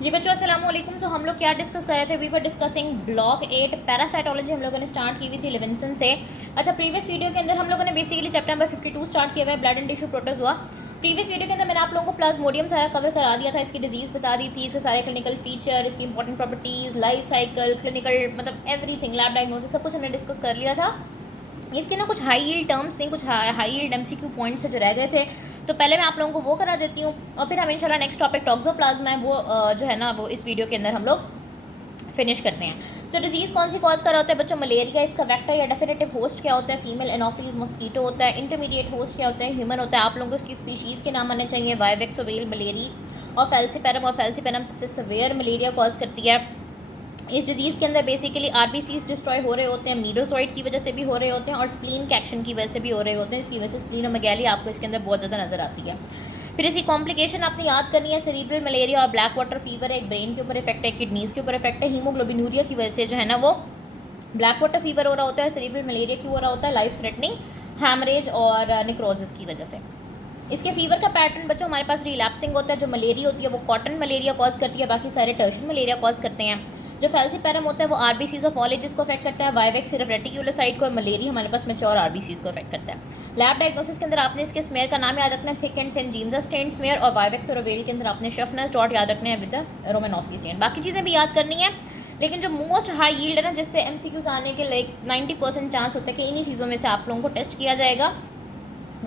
जी बच्चों अस्सलाम वालेकुम। सो हम लोग क्या डिस्कस कर रहे थे? We were discussing block 8 parasitology हम लोगों ने स्टार्ट की हुई थी लिविंसन से। अच्छा, प्रीवियस वीडियो के अंदर हम लोगों ने बेसिकली चैप्टर नंबर 52 स्टार्ट किया हुआ है, blood and tissue protozoa. Previous video के अंदर मैंने आप लोगों को प्लाज्मोडियम सारा कवर करा दिया था, इसकी डिजीज़ बता दी थी, इसके सारे क्लिनिकल फीचर, इसकी important properties, life cycle, clinical मतलब एवरीथिंग, लैब डायग्नोसिस सब कुछ हमने डिस्कस कर लिया था। इसके ना कुछ हाई यील्ड टर्म्स नहीं, कुछ हाई यील्ड एमसीक्यू पॉइंट्स जो रह गए थे, तो पहले मैं आप लोगों को वो करा देती हूँ और फिर हम इंशाल्लाह नेक्स्ट टॉपिक टॉक्सोप्लाज्मा है वो जो है ना वो इस वीडियो के अंदर हम लोग फिनिश करते हैं। तो डिजीज़ कौन सी कॉज कर रहा होता है बच्चों? मलेरिया। इसका वेक्टर या डेफिनेटिव होस्ट क्या होता है? फीमेल एनोफिस मस्कीटो होता है। इंटरमीडिएट होस्ट क्या होता है? ह्यूमन होता है। आप लोगों को इसकी स्पीशीज़ के नाम आने चाहिए, वाइवेक्स, ओवेल, मलेरी और फेल्सीपेरम। और फेल्सीपेरम सबसे सवेयर मलेरिया कॉज करती है। इस डिजीज़ के अंदर बेसिकली आरबीसीज डिस्ट्रॉय हो रहे होते हैं, मीडोसॉइड की वजह से भी हो रहे होते हैं और स्प्लीन के एक्शन की वजह से भी हो रहे होते हैं। इसकी वजह से स्प्लीनोमेगाली आपको इसके अंदर बहुत ज़्यादा नज़र आती है। फिर इसकी कॉम्प्लिकेशन आपने याद करनी है, सेरिब्रल मलेरिया और ब्लैक वाटर फीवर है, एक ब्रेन के ऊपर इफेक्ट है, किडनीज़ के ऊपर इफेक्ट है। हीमोग्लोबिनूरिया की वजह से जो है ना वो ब्लैक वाटर फीवर हो रहा होता है, सेरिब्रल मलेरिया क्यों हो रहा होता है? लाइफ थ्रेटनिंग हैमरेज और निक्रोसिस की वजह से। इसके फीवर का पैटर्न बच्चों हमारे पास रिलैप्सिंग होता है। जो मलेरिया होती है वो कॉटन मलेरिया कॉज करती है, बाकी सारे टर्शियन मलेरिया कॉज करते हैं। जो फेल्सीपेरम होता है वो आरबीसीज ऑफ ऑल एजेस को अफेक्ट करता है, वाइवेक्स सिर्फ रेटिक्यूलोसाइट को, और मलेरिया हमारे पास मैच्योर आरबीसीज को अफेक्ट करता है। लैब डायग्नोसिस के अंदर आपने इसके स्मेयर का नाम याद रखना है, thick and thin Giemsa stain smear, और वाइवेक्स और ओवेल के अंदर आपने शफनस डॉट याद रखने हैं विद रोमानोस्की स्टेन। बाकी चीज़ें भी याद करनी है, लेकिन जो मोस्ट हाई यील्ड है ना, जिससे एमसीक्यूज आने के लाइक 90% चांस होता है कि इन्हीं चीज़ों में से आप लोगों को टेस्ट किया जाएगा।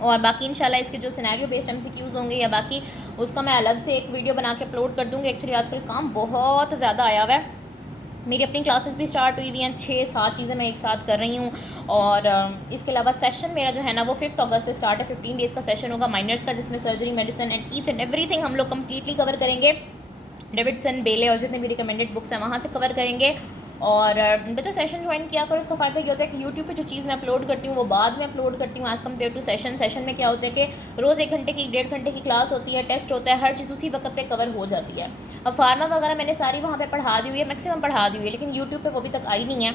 और बाकी इंशाल्लाह इसके जो सिनेरियो बेस्ड एमसीक्यूज होंगे या बाकी उसका मैं अलग से एक वीडियो बना के अपलोड कर दूँगी। एक्चुअली आजकल काम बहुत ज़्यादा आया हुआ है, मेरी अपनी क्लासेस भी स्टार्ट हुई हुई हैं, 6-7 चीज़ें मैं एक साथ कर रही हूँ। और इसके अलावा सेशन मेरा जो है ना वो 5 अगस्त से स्टार्ट है, 15 डेज़ का सेशन होगा माइनर्स का, जिसमें surgery, medicine and each and everything हम लोग कम्प्लीटली कवर करेंगे। डेविडसन, बेले और जितने भी रिकमेंडेड बुक्स हैं वहाँ से कवर करेंगे। और बच्चों सेशन ज्वाइन किया करो, इसका फ़ायदा ये होता है कि यूट्यूब पे जो चीज़ मैं अपलोड करती हूँ वो बाद में अपलोड करती हूँ as compare to session. Session में क्या होता है कि रोज़ 1 घंटे की 1.5 घंटे की क्लास होती है, टेस्ट होता है, हर चीज़ उसी वक्त पे कवर हो जाती है। अब फार्मा वगैरह मैंने सारी वहाँ पे पढ़ा दी हुई है, मैक्सिमम पढ़ा दी हुई है, लेकिन यूट्यूब पे वो अभी तक आई नहीं है।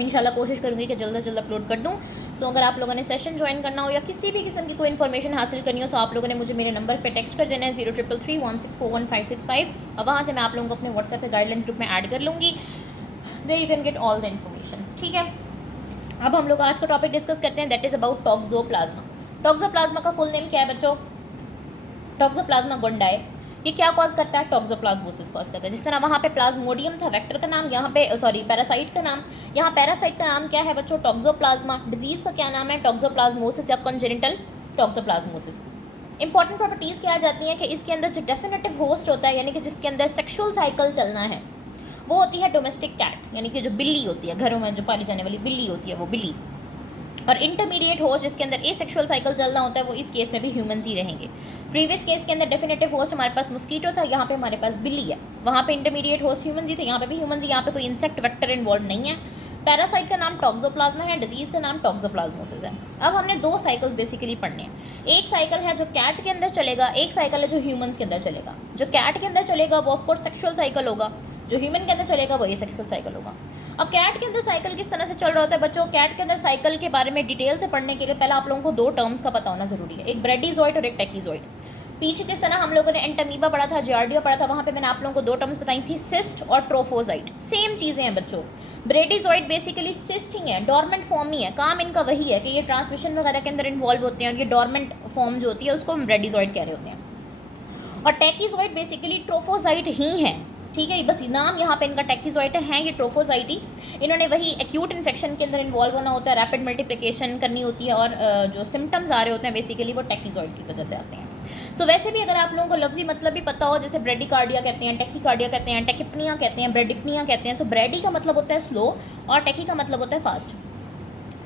इंशाल्लाह कोशिश करूँगी कि जल्द से जल्द अपलोड कर दूँ। सो अगर आप लोगों ने सेशन ज्वाइन करना हो या किसी भी किस्म की कोई इन्फॉर्मेशन हासिल करनी हो तो आप लोगों ने मुझे मेरे नंबर पे टेक्स्ट कर देना है 0333164155 और वहाँ से मैं आप लोगों को अपने व्हाट्सएप पे गाइडलाइंस ग्रुप में ऐड कर लूँगी। There you can get all the information. ठीक है, अब हम लोग आज का टॉपिक डिस्कस करते हैं, that is about toxoplasma. Toxoplasma का फुल नेम क्या है बच्चों? टॉक्सोप्लाज्मा गोंडाई। ये क्या कॉज करता है? टॉक्सोप्लाज्मोसिस कॉज करता है। जिस तरह वहाँ पे प्लाज्मोडियम था वेक्टर का नाम, यहाँ पे सॉरी पैरासाइट का नाम, यहाँ पैरासाइट का नाम क्या है बच्चों? टॉक्सोप्लाज्मा। डिजीज़ का क्या नाम है? टॉक्सोप्लाज्मोसिस या कंजेनिटल टॉक्सोप्लाज्मोसिस। इंपॉर्टेंट प्रॉपर्टीज़ क्या आ जाती हैं कि इसके अंदर जो डेफिनेटिव होस्ट होता है, यानी कि जिसके अंदर सेक्शुअल साइकिल चलना है, वो होती है डोमेस्टिक कैट, यानी कि जो बिल्ली होती है, घरों में जो पाली जाने वाली बिल्ली होती है वो बिल्ली। और इंटरमीडिएट होस्ट जिसके अंदर ए सेक्शुअल साइकिल चलना होता है वो इस केस में भी ह्यूमंस ही रहेंगे। प्रीवियस केस के अंदर डेफिनेटिव होस्ट हमारे पास मस्कीटो था, यहाँ पे हमारे पास बिल्ली है, वहाँ पे इंटरमीडिएट होस्ट ह्यूमंस ही थे, यहाँ पे भी ह्यूमंस ही, यहाँ पे कोई इंसेक्ट वेक्टर इन्वॉल्व नहीं है। पैरासाइट का नाम टॉक्सोप्लाज्मा है, डिजीज़ का नाम टॉक्सोप्लाज्मोसिस है। अब हमने 2 साइकिल्स बेसिकली पढ़ने हैं। एक साइकिल है जो कैट के अंदर चलेगा, एक साइकिल है जो ह्यूमंस के अंदर चलेगा। जो कैट के अंदर चलेगा वो ऑफकोर्स सेक्शुअल साइकिल होगा, जो ह्यूमन के अंदर चलेगा वो ये सेक्शुअल साइकिल होगा। अब कैट के अंदर साइकिल किस तरह से चल रहा होता है बच्चों? कैट के अंदर साइकिल के बारे में डिटेल से पढ़ने के लिए पहले आप लोगों को 2 टर्म्स का पता होना जरूरी है, एक ब्रेडीजॉइड और एक टेकीजॉइड। पीछे जिस तरह हम लोगों ने एंटामीबा पढ़ा था, जियार्डिया पढ़ा था, वहाँ पे मैंने आप लोगों को 2 टर्म्स बताई थी, सिस्ट और ट्रोफोजाइट। सेम चीज़ें हैं बच्चों। ब्रेडीजॉइड बेसिकली सिस्ट ही है, डॉर्मेंट फॉर्म ही है, काम इनका वही है कि ये ट्रांसमिशन वगैरह के अंदर इन्वॉल्व होते हैं और ये डॉर्मेंट फॉर्म जो होती है उसको हम ब्रेडीजॉइड कह रहे होते हैं। और टेकीजॉइड बेसिकली ट्रोफोजाइट ही है। ठीक है, बस नाम यहाँ पे इनका टेकीजॉइट है, ये ट्रोफोजाइट ही। इन्होंने वही एक्यूट इन्फेक्शन के अंदर इन्वॉल्व होना होता है, रैपिड मल्टीप्लिकेशन करनी होती है और जो सिम्टम्स आ रहे होते हैं बेसिकली वो टेकीजॉइड की वजह से आते हैं। सो वैसे भी अगर आप लोगों को लफ्जी मतलब भी पता हो, जैसे ब्रेडिकार्डिया कहते हैं, टेकीकार्डिया कहते हैं, टेकिपनिया कहते हैं, ब्रेडिपनिया कहते हैं। सो ब्रेडी का मतलब होता है स्लो और टेकी का मतलब होता है फास्ट।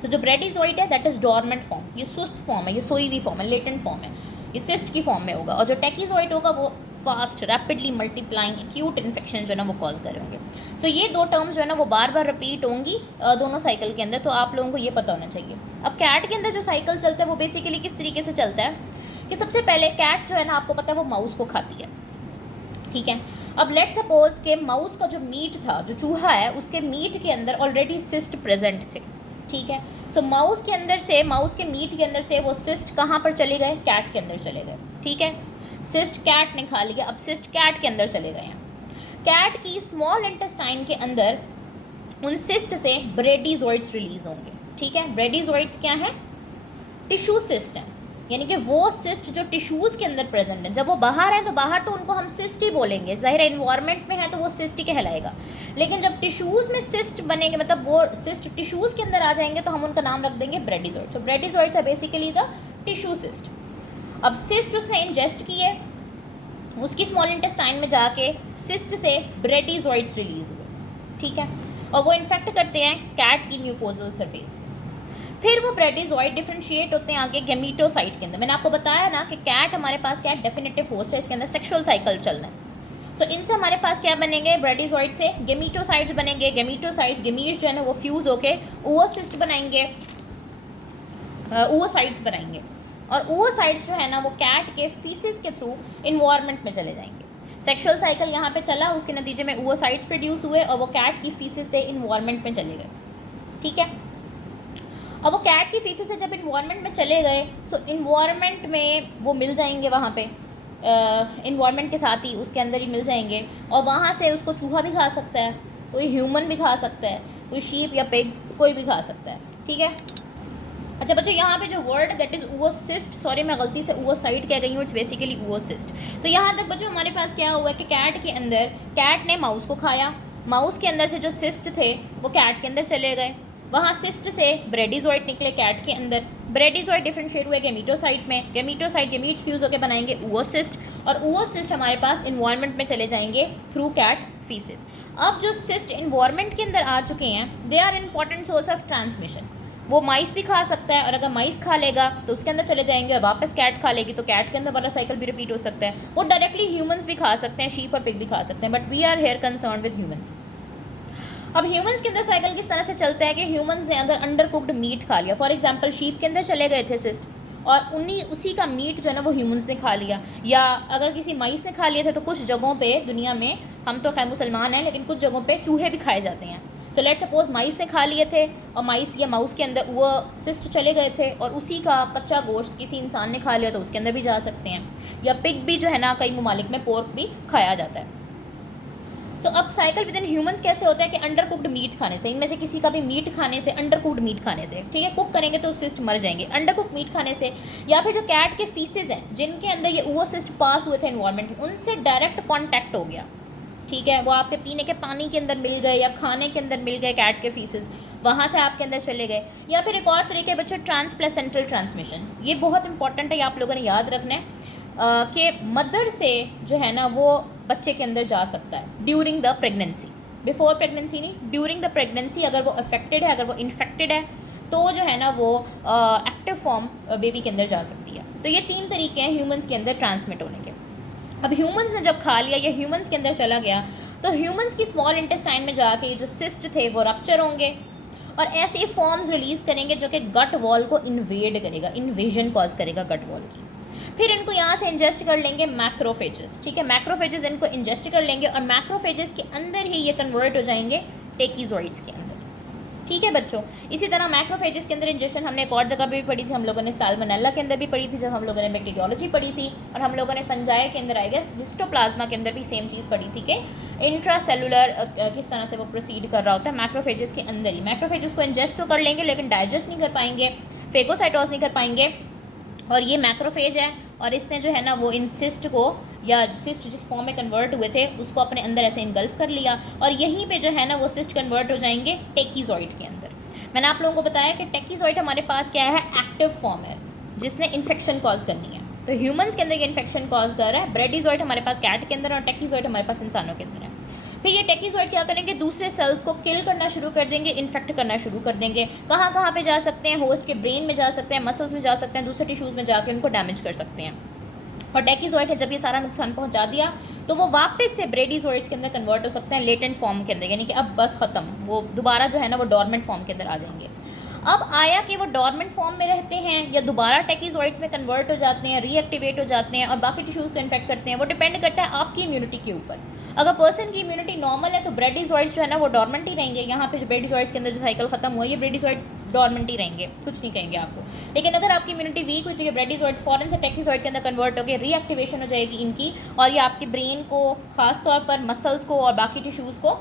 सो जो ब्रेडीजॉइड है दैट इज़ डॉर्मेंट फॉर्म, ये सुस्त फॉर्म है, ये सोई हुई फॉर्म है, लेटेंट फॉर्म है, ये सिस्ट की फॉर्म में होगा। और जो टेकीजॉइड होगा वो fast rapidly multiplying acute infection जो है ना वो कॉज कर रहे होंगे। सो ये 2 टर्म्स जो है ना वो बार बार रिपीट होंगी दोनों साइकिल के अंदर, तो आप लोगों को ये पता होना चाहिए। अब कैट के अंदर जो साइकिल चलता है वो बेसिकली किस तरीके से चलता है कि सबसे पहले कैट जो है ना आपको पता है वो माउस को खाती है। ठीक है, अब लेट सपोज के माउस का जो मीट था, जो चूहा है, उसके मीट के अंदर ऑलरेडी सिस्ट प्रेजेंट थे। ठीक है, सो माउस के अंदर से, माउस के मीट के अंदर से वो सिस्ट कहाँ पर चले गए? कैट के अंदर चले गए। ठीक है, सिस्ट कैट ने खा लिया, अब सिस्ट कैट के अंदर चले गए हैं। कैट की स्मॉल इंटेस्टाइन के अंदर उन सिस्ट से ब्रेडीजोइड्स रिलीज होंगे। ठीक है, ब्रेडीजोइड्स क्या है? टिश्यू सिस्ट है, यानी कि वो सिस्ट जो टिश्यूज़ के अंदर प्रेजेंट है। जब वो बाहर है तो बाहर तो उनको हम सिस्ट ही बोलेंगे, ज़ाहिर है इन्वायरमेंट में है तो वो सिस्ट ही कहलाएगा। लेकिन जब टिश्यूज़ में सिस्ट बनेंगे, मतलब वो सिस्ट टिश्यूज़ के अंदर आ जाएंगे, तो हम उनका नाम रख देंगे ब्रेडीजोइड्स। तो ब्रेडीजोइड्स है बेसिकली द टिश्यू सिस्ट। अब सिस्ट उसने इंजेस्ट किए, उसकी स्मॉल इंटेस्टाइन में जाके सिस्ट से ब्रेडीजोइड्स रिलीज हुए। ठीक है, और वो इन्फेक्ट करते हैं कैट की म्यूकोजल सरफेस को। फिर वो ब्रेडीजोइड डिफरेंशिएट होते हैं आगे गेमीटोसाइट के अंदर। मैंने आपको बताया ना कि कैट हमारे पास क्या है? डेफिनेटिव होस्ट है, इसके अंदर सेक्सुअल साइकिल चलना है। सो इनसे हमारे पास क्या बनेंगे? ब्रेडीजोइड से गेमीटोसाइट्स बनेंगे। गेमीटोसाइट्स, गेमीट्स जो है ना वो फ्यूज़ होके ओवोसिस्ट बनाएंगे, ओवोसाइट्स बनाएंगे। और ओवोसाइट्स जो है ना वो कैट के फीसिस के थ्रू इन्वायरमेंट में चले जाएंगे। सेक्सुअल साइकिल यहाँ पे चला, उसके नतीजे में ओवोसाइट्स प्रोड्यूस हुए और वो कैट की फीसिस से इन्वायरमेंट में चले गए। ठीक है, अब वो कैट की फीसिस से जब इन्वायरमेंट में चले गए, सो इन्वायरमेंट में वो मिल जाएंगे, वहाँ पे इन्वायरमेंट के साथ ही उसके अंदर ही मिल जाएंगे। और वहाँ से उसको चूहा भी खा सकता है, कोई ह्यूमन भी खा सकता है, कोई शीप या पिग कोई भी खा सकता है। ठीक है, अच्छा बच्चों, यहाँ पे जो वर्ड दैट इज़ ओवोसिस्ट, सॉरी मैं गलती से ओवोसाइट कह गई हूँ, इट्स बेसिकली ओवोसिस्ट। तो यहाँ तक बच्चों हमारे पास क्या हुआ कि कैट के अंदर, कैट ने माउस को खाया, माउस के अंदर से जो सिस्ट थे वो कैट के अंदर चले गए, वहाँ सिस्ट से ब्रेडीजोइड निकले कैट के अंदर, ब्रेडीजोइड डिफरेंशिएट हुए गेमीटोसाइट में, गेमीटोसाइट गेमीट्स फ्यूज़ होकर बनाएंगे ओवोसिस्ट, और ओवोसिस्ट हमारे पास इन्वायरमेंट में चले जाएंगे थ्रू कैट फीसिस। अब जो सिस्ट इन्वायरमेंट के अंदर आ चुके हैं, they are important source of transmission. वो माइस भी खा सकता है, और अगर माइस खा लेगा तो उसके अंदर चले जाएंगे, और वापस कैट खा लेगी तो कैट के अंदर वाला साइकिल भी रिपीट हो सकता है। वो डायरेक्टली ह्यूमंस भी खा सकते हैं, शीप और पिग भी खा सकते हैं, but we are here concern with humans. अब ह्यूमंस के अंदर साइकिल किस तरह से चलता है कि ह्यूमंस ने अगर अंडर कुक्ड मीट खा लिया, फॉर एग्जांपल शीप के अंदर चले गए थे सिस्ट, और उसी का मीट जो है ना वो ह्यूमंस ने खा लिया, या अगर किसी माइस ने खा लिए थे, तो कुछ जगहों पे दुनिया में, हम तो खैर मुसलमान हैं, लेकिन कुछ जगहों पे चूहे भी खाए जाते हैं। सो लेट सपोज माइस ने खा लिए थे, और माइस या माउस के अंदर वो सिस्ट चले गए थे, और उसी का कच्चा गोश्त किसी इंसान ने खा लिया तो उसके अंदर भी जा सकते हैं। या पिग भी जो है ना, कई ममालिक में पोर्क भी खाया जाता है। सो अब साइकिल विद इन ह्यूमंस कैसे होता है कि अंडर कुक्ड मीट खाने से, इनमें से किसी का भी मीट खाने से, अंडर कुक्ड मीट खाने से, ठीक है, कुक करेंगे तो सिस्ट मर जाएंगे, अंडर कुक मीट खाने से, या फिर जो कैट के फीसेस हैं जिनके अंदर ये ओवोसिस्ट पास हुए थे इन्वायरमेंट में, उनसे डायरेक्ट कॉन्टैक्ट हो गया। ठीक है, वो आपके पीने के पानी के अंदर मिल गए, या खाने के अंदर मिल गए कैट के फीसेस, वहाँ से आपके अंदर चले गए। या फिर एक और तरीके बच्चों, ट्रांसप्लेसेंटल ट्रांसमिशन, ये बहुत इंपॉर्टेंट है, ये आप लोगों ने याद रखना है कि मदर से जो है ना वो बच्चे के अंदर जा सकता है during the pregnancy, before pregnancy नहीं, ड्यूरिंग द प्रेगनेंसी अगर वो अफेक्टेड है, अगर वो इन्फेक्टेड है, तो जो है ना वो एक्टिव फॉर्म बेबी के अंदर जा सकती है। तो ये 3 तरीके हैं ह्यूमंस के अंदर ट्रांसमिट होने के। अब ह्यूमंस ने जब खा लिया, या ह्यूमंस के अंदर चला गया, तो ह्यूमंस की स्मॉल इंटेस्टाइन में जाके ये जो सिस्ट थे वो रप्चर होंगे, और ऐसे फॉर्म्स रिलीज़ करेंगे जो कि गट वॉल को इन्वेड करेगा, इन्वेजन कॉज करेगा गट वॉल की। फिर इनको यहाँ से इंजेस्ट कर लेंगे मैक्रोफेजेस। ठीक है, मैक्रोफेजेस इनको इंजेस्ट कर लेंगे, और मैक्रोफेजेस के अंदर ही ये कन्वर्ट हो जाएंगे टेकीजोइड्स के अंदर। ठीक है बच्चों, इसी तरह मैक्रोफेजेस के अंदर इंजेक्शन हमने एक और जगह पे भी पढ़ी थी, हम लोगों ने साल्मोनेला के अंदर भी पढ़ी थी, जब हम लोगों ने बैक्टीरियोलॉजी पढ़ी थी, और हम लोगों ने फंजाई के अंदर आई गेस हिस्टोप्लाज्मा के अंदर भी सेम चीज़ पढ़ी थी कि इंट्रासेलुलर किस तरह से वो प्रोसीड कर रहा होता है मैक्रोफेजेस के अंदर ही। मैक्रोफेजेस को इंजेस्ट तो कर लेंगे, लेकिन डाइजेस्ट नहीं कर पाएंगे, फेगोसाइटोस नहीं कर पाएंगे, और ये मैक्रोफेज है, और इसने जो है ना वो इन सिस्ट को, या सिस्ट जिस फॉर्म में कन्वर्ट हुए थे उसको अपने अंदर ऐसे इनगल्फ कर लिया, और यहीं पे जो है ना वो सिस्ट कन्वर्ट हो जाएंगे टेकीजॉइड के अंदर। मैंने आप लोगों को बताया कि टेकीजॉइड हमारे पास क्या है, एक्टिव फॉर्म है जिसने इन्फेक्शन कॉज करनी है। तो ह्यूमंस के अंदर ये इन्फेक्शन कॉज कर रहा है, ब्रेडीजॉइड हमारे पास कैट के अंदर, और टेकीजॉइड हमारे पास इंसानों के अंदर है। फिर ये टेकीजॉइड क्या करेंगे, दूसरे सेल्स को किल करना शुरू कर देंगे, इन्फेक्ट करना शुरू कर देंगे। कहाँ पे जा सकते हैं, होस्ट के ब्रेन में जा सकते हैं, मसल्स में जा सकते हैं, दूसरे टिश्यूज़ में जाके उनको डैमेज कर सकते हैं। और टेकीजॉइड है, जब ये सारा नुकसान पहुंचा दिया तो वो वापस से ब्रेडीजॉइड्स के अंदर कन्वर्ट हो सकते हैं लेटेंट फॉर्म के अंदर, यानी कि अब बस ख़त्म, वो दोबारा जो है ना वो डॉर्मेंट फॉर्म के अंदर आ जाएंगे। अब आया कि वो डॉर्मेंट फॉर्म में रहते हैं या दोबारा टेकीजॉइड्स में कन्वर्ट हो जाते हैं, रीएक्टिवेट हो जाते हैं और बाकी टिश्यूज़ को इन्फेक्ट करते हैं, वो डिपेंड करता है आपकी इम्यूनिटी के ऊपर। अगर पर्सन की इम्यूनिटी नॉर्मल है तो ब्रेडीजॉइड्स जो है ना वो डॉर्मेंट ही रहेंगे। यहाँ पे जो ब्रेडीजॉइड्स के अंदर जो साइकिल ख़त्म हुआ, ये ब्रेडीजॉइड डॉर्मेंट ही रहेंगे, कुछ नहीं कहेंगे आपको। लेकिन अगर आपकी इम्यूनिटी वीक हुई तो ये ब्रेडिजॉइड्स फॉरन से टेकिजॉइड के अंदर कन्वर्ट होकर रीएक्टिवेशन हो जाएगी इनकी, और ये आपके ब्रेन को, खासतौर पर मसल्स को और बाकी टिश्यूज़ को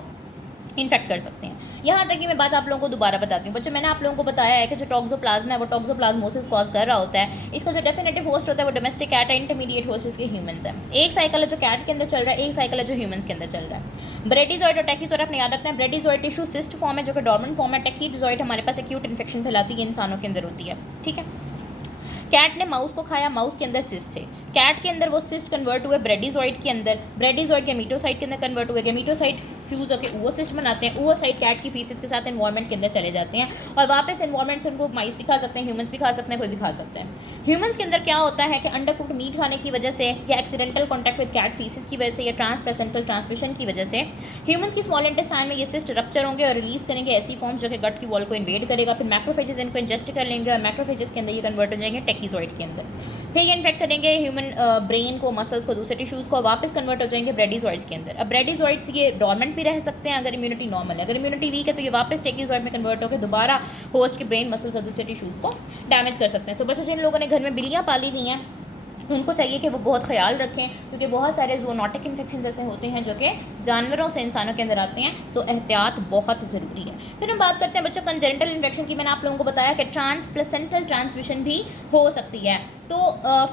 इन्फेक्ट कर सकते हैं। यहाँ तक कि मैं बात आप लोगों को दोबारा बताती हूँ बच्चों, मैंने आप लोगों को बताया है कि जो टॉक्सोप्लाज्मा है वो टॉक्सोप्लाज्मोसिस कॉज कर रहा होता है। इसका जो डेफिनेटिव होस्ट होता है वो डोमेस्टिक कैट है, इंटरमीडिएट होस्ट इसके ह्यूमंस है। एक साइकिल है जो कैट के अंदर चल रहा है, एक साइकिल है जो ह्यूमंस के अंदर चल रहा है। ब्रेडिजॉइड और टेकिजॉइड अपने याद रखना है। ब्रेडिजॉइड टिश्यू सिस्ट फॉर्म है जो कि डॉर्मेंट फॉर्म है। टेकिजॉइड हमारे पास एक्यूट इन्फेक्शन फैलाती है, इंसानों के अंदर होती है, ठीक है। कैट ने माउस को खाया, माउस के अंदर सिस्ट थे, कैट के अंदर वो सिस्ट कन्वर्ट हुए ब्रेडिजॉइड के अंदर, ब्रेडिजॉइड गैमीटोसाइट के अंदर कन्वर्ट हुए, गैमीटोसाइट फ्यूज़ होकर oocyst बनाते हैं, oocyte कैट की फीसिस के साथ एनवायरनमेंट के अंदर चले जाते हैं और वापस एनवायरनमेंट से उनको माइस भी खा सकते हैं, ह्यूमंस भी खा सकते हैं, कोई भी खा सकता है। ह्यूमंस के अंदर क्या होता है कि अंडरकुक्ड मीट खाने की वजह से या accidental contact with cat faeces की वजह से या ट्रांसप्लेसेंटल ट्रांसमिशन की वजह से ह्यूमंस की स्मॉल इंटेस्टाइन में ये सिस्ट रप्चर होंगे और रिलीज करेंगे ऐसी फॉर्म्स जो कि गट की वॉल को इन्वेड करेगा, फिर मैक्रोफेजेस इनको इंजेस्ट कर लेंगे और मैक्रोफेजेस के अंदर ये कन्वर्ट हो जाएंगे टेकिजॉइड के अंदर, फिर ये इन्फेक्ट करेंगे ह्यूमन ब्रेन को, मसल्स को, दूसरे टिश्यूज़ को, वापस कन्वर्ट हो जाएंगे ब्रेडिजॉइड्स के अंदर। अब ब्रेडिजॉइड्स ये डॉर्मेंट भी रह सकते हैं अगर इम्यूनिटी नॉर्मल है, अगर इम्यूनिटी वीक है तो ये वापस टेकिजॉइड में कन्वर्ट होकर दोबारा होस्ट के ब्रेन, मसल्स और दूसरे टिश्यूज़ को डैमेज कर सकते हैं। सो बच्चों जिन लोगों ने घर में बिल्लियाँ पाली हुई हैं उनको चाहिए कि वो बहुत ख्याल रखें क्योंकि बहुत सारे ज़ूनोटिक इन्फेक्शन ऐसे होते हैं जो कि जानवरों से इंसानों के अंदर आते हैं। सो एहतियात बहुत ज़रूरी है। फिर हम बात करते हैं बच्चों कंजेनिटल इन्फेक्शन की। मैंने आप लोगों को बताया कि ट्रांसप्लेसेंटल ट्रांसमिशन भी हो सकती है। तो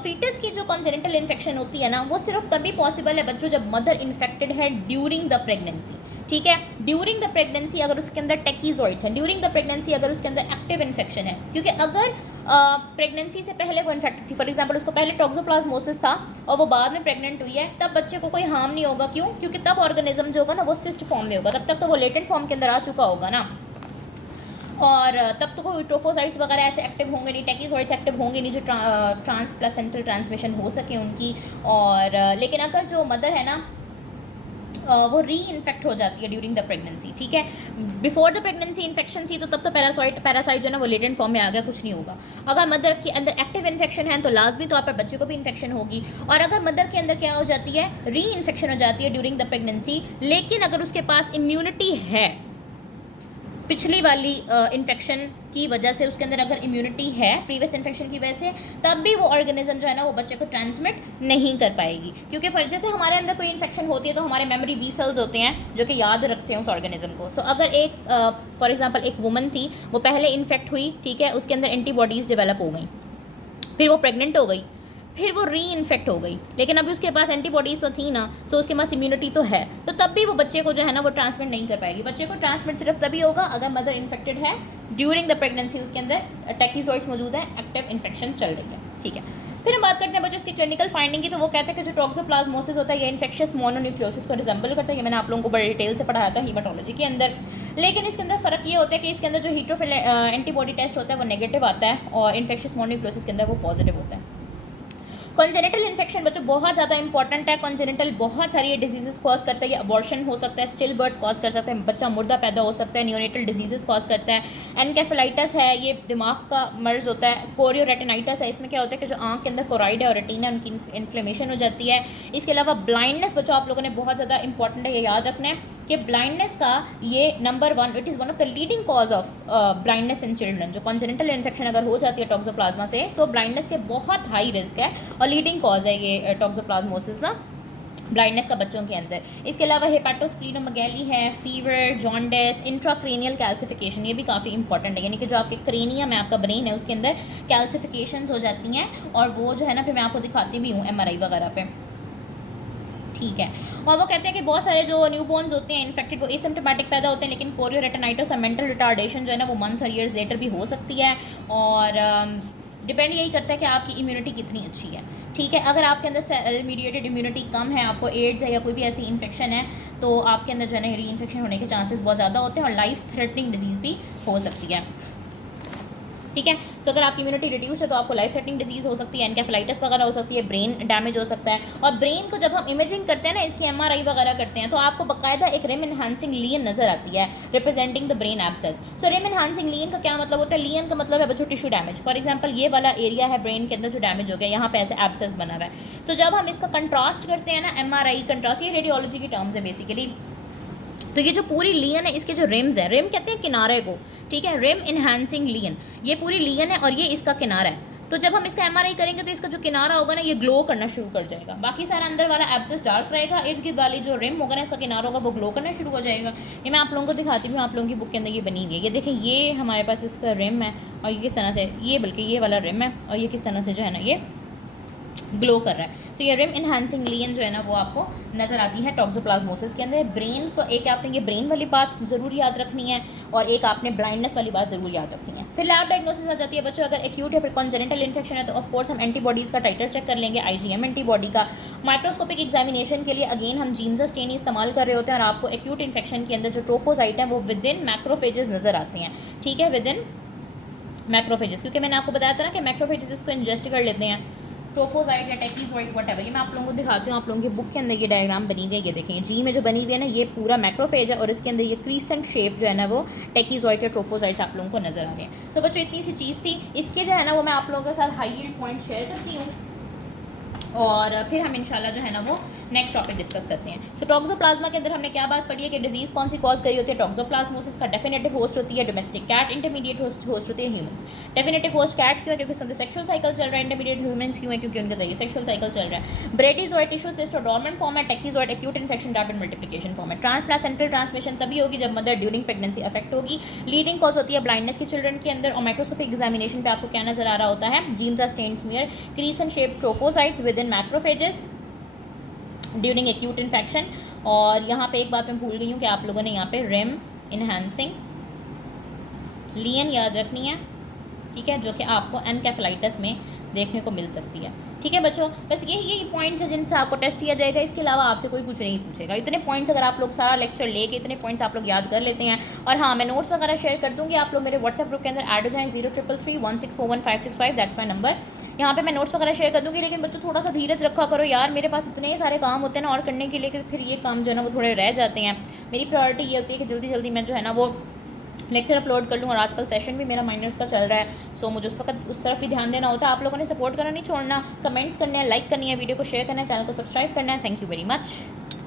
फीटस की जो कंजेनिटल इन्फेक्शन होती है ना वो सिर्फ तभी पॉसिबल है बच्चों जब मदर इन्फेक्टेड है ड्यूरिंग द प्रेगनेंसी, ठीक है। ड्यूरिंग द प्रेगनेंसी अगर उसके अंदर टेकिजॉइड्स हैं, ड्यूरिंग द प्रेगनेंसी अगर उसके अंदर एक्टिव इन्फेक्शन है, क्योंकि अगर प्रेगनेंसी से पहले वो इन्फेक्टेड थी, फॉर एग्जांपल उसको पहले टॉक्सोप्लाज्मोसिस था और वो बाद में प्रेग्नेंट हुई है, तब बच्चे को कोई हार्म नहीं होगा। क्यों? क्योंकि तब ऑर्गेनिज्म जो होगा ना वो सिस्ट फॉर्म में होगा, तब तक तो वो लेटेंट फॉर्म के अंदर आ चुका होगा ना, और तब तो कोई ट्रोफोसाइट्स वगैरह ऐसे एक्टिव होंगे नहीं, टेकिजॉइड्स एक्टिव होंगे नहीं जो ट्रांसप्लेसेंटल ट्रांसमिशन हो सके उनकी। और लेकिन अगर जो मदर है ना वो री इन्फेक्ट हो जाती है ड्यूरिंग द प्रेगनेंसी, ठीक है। बिफोर द प्रेगनेंसी इन्फेक्शन थी तो तब तो पैरासाइट जो है ना वो लेटेंट फॉर्म में आ गया, कुछ नहीं होगा। अगर मदर के अंदर एक्टिव इन्फेक्शन है तो लाजमी तौर पर बच्चे को भी इन्फेक्शन होगी। और अगर मदर के अंदर क्या हो जाती है, री इन्फेक्शन हो जाती है ड्यूरिंग द प्रेगनेंसी, लेकिन अगर उसके पास इम्यूनिटी है पिछली वाली इन्फेक्शन की वजह से, उसके अंदर अगर इम्यूनिटी है प्रीवियस इन्फेक्शन की वजह से, तब भी वो ऑर्गेनिज्म जो है ना वो बच्चे को ट्रांसमिट नहीं कर पाएगी। क्योंकि जैसे हमारे अंदर कोई इन्फेक्शन होती है तो हमारे मेमोरी बी सेल्स होते हैं जो कि याद रखते हैं उस ऑर्गेनिज्म को। सो अगर एक फॉर एग्जांपल एक वुमन थी, वो पहले इन्फेक्ट हुई, ठीक है, उसके अंदर एंटीबॉडीज़ डेवलप हो गई, फिर वो प्रेग्नेंट हो गई, फिर वो री इन्फेक्ट हो गई, लेकिन अभी उसके पास एंटीबॉडीज़ तो थी ना, सो उसके पास इम्यूनिटी तो है, तो तब भी वो बच्चे को जो है ना वो ट्रांसमिट नहीं कर पाएगी। बच्चे को ट्रांसमिट सिर्फ तभी होगा अगर मदर इन्फेक्टेड है ड्यूरिंग द प्रेगनेंसी, उसके अंदर टेकिजॉइड्स मौजूद है, एक्टिव इन्फेक्शन चल रही है, ठीक है। फिर हम बात करते हैं बच्चों इसकी क्लिनिकल फाइंडिंग की। तो वो कहते हैं कि जो टॉक्सोप्लाज्मोसिस होता है ये इन्फेक्शियस मोनोन्यूक्लियोसिस को रिजेंबल करता है। ये मैंने आप लोगों को बड़े डिटेल से पढ़ाया था हीमाटोलॉजी के अंदर। लेकिन इसके अंदर फ़र्क ये होता है कि इसके अंदर जो हीट्रोफिल एंटीबॉडी टेस्ट होता है वो नेगेटिव आता है और इन्फेक्शियस मोनोन्यूक्लियोसिस के अंदर वो पॉजिटिव होता है। कॉन्जेनिटल इन्फेक्शन बच्चों बहुत ज़्यादा इंपॉर्टेंट है। कॉन्जेनिटल बहुत सारी डिजीज़ कॉज करता है, ये अबॉर्शन हो सकता है, स्टिल बर्थ कॉज कर सकता है, बच्चा मुर्दा पैदा हो सकता है, न्यूनेटल डिजीज़ कॉज करता है, एनकेफेलाइटिस है, ये दिमाग का मर्ज होता है, कोरियोरेटिनाइटिस है, इसमें क्या होता है कि जो आँख के अंदर कोराइड है और रेटिना है उनकी इन्फ्लेमेशन हो जाती है। इसके अलावा ब्लाइंडनेस बच्चों आप लोगों ने बहुत ज़्यादा इंपॉर्टेंट है, ये याद रखना है कि ब्लाइंडनेस का ये number 1, it is one of the leading cause of blindness in children. जो कॉन्जेनिटल इन्फेक्शन अगर हो जाती है टॉक्सोप्लाज्मा से, सो ब्लाइंडनेस के बहुत हाई रिस्क है और लीडिंग कॉज है ये टॉक्सोप्लाज्मोसिस ना, ब्लाइंडनेस का बच्चों के अंदर। इसके अलावा हेपेटोस्प्लीनोमेगैली है, फीवर, जॉन्डिस, इंट्राक्रेनियल कैल्सिफिकेशन, ये भी काफ़ी इंपॉर्टेंट है, यानी कि जो आपके क्रेनियम है, आपका ब्रेन है, उसके अंदर कैल्सिफिकेशंस हो जाती हैं और वो जो है ना फिर मैं आपको दिखाती भी हूँ MRI वगैरह पे, ठीक है। और वो कहते हैं कि बहुत सारे जो न्यूबॉर्न्स होते हैं इन्फेक्टेड वो एसिम्प्टोमेटिक पैदा होते हैं, लेकिन कोरियोरेटिनाइटिस और मेंटल रिटार्डेशन जो है ना वो मंथ्स और ईयर्स लेटर भी हो सकती है और डिपेंड यही करता है कि आपकी इम्यूनिटी कितनी अच्छी है, ठीक है। अगर आपके अंदर सेल मीडिएटेड इम्यूनिटी कम है, आपको एड्स है या कोई भी ऐसी इन्फेक्शन है, तो आपके अंदर जो है ना री इन्फेक्शन होने के चांसेस बहुत ज़्यादा होते हैं और लाइफ थ्रेटनिंग डिजीज़ भी हो सकती है, ठीक है। सो अगर आपकी इम्यूनिटी रिड्यूस है तो आपको लाइफ थ्रेटनिंग डिजीज़ हो सकती है, एनकेफेलाइटिस वगैरह हो सकती है, ब्रेन डैमेज हो सकता है। और ब्रेन को जब हम इमेजिंग करते हैं ना, इसकी MRI वगैरह करते हैं, तो आपको बाकायदा एक रिम एनहांसिंग लीन नज़र आती है representing the brain abscess. So rim enhancing lesion का क्या मतलब होता है? लीन का मतलब है बच्चों टिश्यू डैमेज। फॉर एग्जाम्पल ये वाला एरिया है ब्रेन के अंदर जो डैमेज हो गया, यहाँ पे ऐसे एब्सेस बना हुआ है। सो जब हम इसका कंट्रास्ट करते हैं ना, MRI कंट्रास्ट, ये रेडियोलॉजी की टर्म्स है बेसिकली, तो ये जो पूरी लियन है, इसके जो रिम्स है, रिम कहते हैं किनारे को, ठीक है, रिम इन्हांसिंग लियन, ये पूरी लियन है और ये इसका किनारा है। तो जब हम इसका एमआरआई करेंगे तो इसका जो किनारा होगा ना, ये ग्लो करना शुरू कर जाएगा। बाकी सारा अंदर वाला एब्सेस डार्क रहेगा, इर्द गिर्द वाली जो रिम होगा ना, इसका किनारा होगा, वो ग्लो करना शुरू हो जाएगा। ये मैं आप लोगों को दिखाती हूँ, आप लोगों की बुक के अंदर ये बनी हुई है। ये देखें, ये हमारे पास इसका रिम है और ये किस तरह से, ये बल्कि ये वाला रिम है और ये किस तरह से जो है ना ये ग्लो कर रहा है। सो ये रिम इन्हांसिंग लियन जो है ना वो आपको नज़र आती है टॉक्सोप्लाज्मोसिस के अंदर। ब्रेन को एक आपने ये ब्रेन वाली बात ज़रूर याद रखनी है और एक आपने ब्लाइंडनेस वाली बात ज़रूर याद रखनी है। फिर लैब डायग्नोसिस आ जाती है बच्चों, अगर एक्यूट या फिर कॉन्जेनिटल इन्फेक्शन है तो ऑफकोर्स हम एंटीबॉडीज़ का टाइटर चेक कर लेंगे, IgM एंटीबॉडी का। माइक्रोस्कोपिक एग्जामिनेशन के लिए अगेन हम जीन्स स्टेन इस्तेमाल कर रहे होते हैं और आपको एक्यूट इन्फेक्शन के अंदर जो ट्रोफोसाइट हैं वो विद इन मैक्रोफेजेस नज़र आते हैं, ठीक है, विद इन मैक्रोफेजेस, क्योंकि मैंने आपको बताया था ना कि मैक्रोफेजेस इसको इंजेस्ट कर लेते हैं, ट्रोफोसाइट या टेकीजोइड वट ये मैं आप लोगों को दिखाती हूँ। आप लोगों की बुक के अंदर ये डायग्राम बनी हुई है, ये देखेंगे जी में जो बनी हुई है ना, ये पूरा मैक्रोफेज है और इसके अंदर ये क्रीसेंट शेप जो है ना वो टेकीजोइड या ट्रोफोसाइट्स आप लोगों को नजर आ रहे हैं। सो बच्चों इतनी सी चीज़ थी, इसके जो है ना वो मैं आप लोगों के साथ हाई यील्ड पॉइंट शेयर करती हूँ और फिर हम इंशाल्लाह जो है ना वो नेक्स्ट टॉपिक डिस्कस करते हैं। सो टॉक्सोप्लाज्मा के अंदर हमने क्या बात पढ़ी है कि डिजीज़ कौन सी कॉज करी होती है, टॉक्सोप्लाज्मोसिस का डेफिनेटिव होस्ट होती है डोमेस्टिक कैट, इंटरमीडिएट होस्ट होती है ह्यूमंस। डेफिनेटिव होस्ट कैट क्यों है, क्योंकि उनका सेक्शुअल साइकिल चल रहा है। इंटरमीडिएट ह्यूमंस क्यों है, क्योंकि उनका जरिए सेक्शुअल साइकिल चल रहा है। ब्रेडिजोइड टिश्यू सिस्ट और डोर्मेंट फॉर्म है, tachyzoite acute infection rapid multiplication form है। ट्रांसप्लासेंटल ट्रांसमिशन तभी होगी जब मदर ड्यूरिंग प्रेगनेंसी अफेक्ट होगी। लीडिंग कॉज होती है ब्लाइंडनेस की चिल्ड्रन के अंदर और माइक्रोस्कोपिक एग्जामिनेशन पे आपको क्या नजर आ रहा होता है, Giemsa stain smear, crescent shape trophozoites within macrophages during acute infection. और यहाँ पे एक बात मैं भूल गई हूँ कि आप लोगों ने यहाँ पे रिम इन्हांसिंग लियन याद रखनी है, ठीक है, जो कि आपको एनकेफेलाइटिस में देखने को मिल सकती है। ठीक है बच्चों, बस यही पॉइंट्स है जिनसे आपको टेस्ट किया जाएगा, इसके अलावा आपसे कोई कुछ नहीं पूछेगा। इतने पॉइंट्स अगर आप लोग सारा लेक्चर लेके इतने पॉइंट्स आप लोग याद कर लेते हैं, और हाँ मैं नोट्स वगैरह शेयर कर दूँगी, आप लोग मेरे व्हाट्सएप ग्रुप के अंदर ऐड हो जाएँ 033316415565, दैट माई नंबर। यहाँ पे मैं नोट्स वगैरह शेयर कर दूँगी, लेकिन बच्चों थोड़ा सा धीरज रखा करो यार, मेरे पास इतने सारे काम होते हैं ना और करने के लिए कि फिर ये काम जो है ना वो थोड़े रह जाते हैं। मेरी प्रायोरिटी ये होती है कि जल्दी जल्दी मैं जो है ना वो लेक्चर अपलोड कर लूँ, और आजकल सेशन भी मेरा माइनर्स का चल रहा है, सो मुझे उस वक्त उस तरफ भी ध्यान देना होता है। आप लोगों ने सपोर्ट करना नहीं छोड़ना, कमेंट्स करना है, लाइक करनी है, वीडियो को शेयर करना है, चैनल को सब्सक्राइब करना है। Thank you very much.